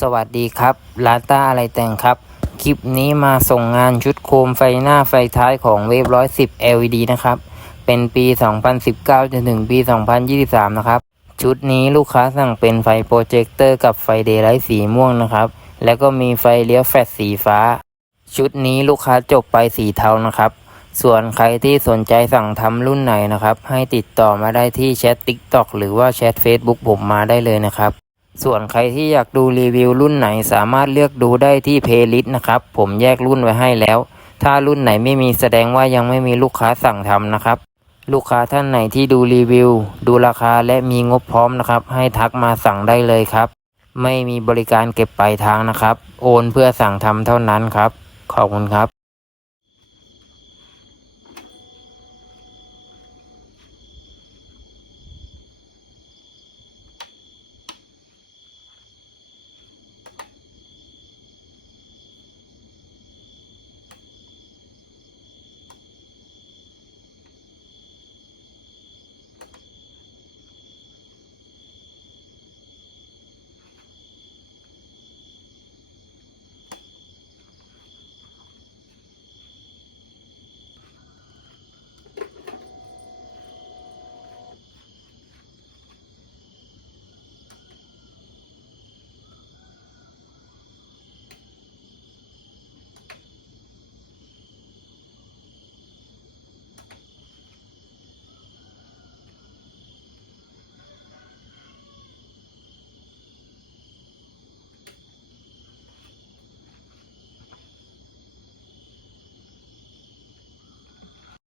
สวัสดีครับลาต้าอะไรแต่งครับ คลิปนี้มาส่งงานชุดโคมไฟหน้าไฟท้ายของเวฟ110 LED นะครับ เป็นปี 2019 จนถึงปี 2023 นะครับ ชุดนี้ลูกค้าสั่งเป็นไฟโปรเจคเตอร์กับไฟเดย์ไลท์สีม่วงนะครับ แล้วก็มีไฟเลี้ยวแฟลชสีฟ้า ชุดนี้ลูกค้าจบไปสีเทานะครับ ส่วนใครที่สนใจสั่งทำรุ่นไหนนะครับ ให้ติดต่อมาได้ที่แชท TikTok หรือว่าแชท Facebook ผมมาได้เลยนะครับ ส่วนใครที่อยากดูรีวิวรุ่นไหนสามารถเลือกดูได้ที่เพลย์ลิสต์นะครับ ผมแยกรุ่นไว้ให้แล้ว ถ้ารุ่นไหนไม่มีแสดงว่ายังไม่มีลูกค้าสั่งทำนะครับ ลูกค้าท่านไหนที่ดูรีวิว ดูราคาและมีงบพร้อมนะครับ ให้ทักมาสั่งได้เลยครับ ไม่มีบริการเก็บปลายทางนะครับ โอนเพื่อสั่งทำเท่านั้นครับ ขอบคุณครับ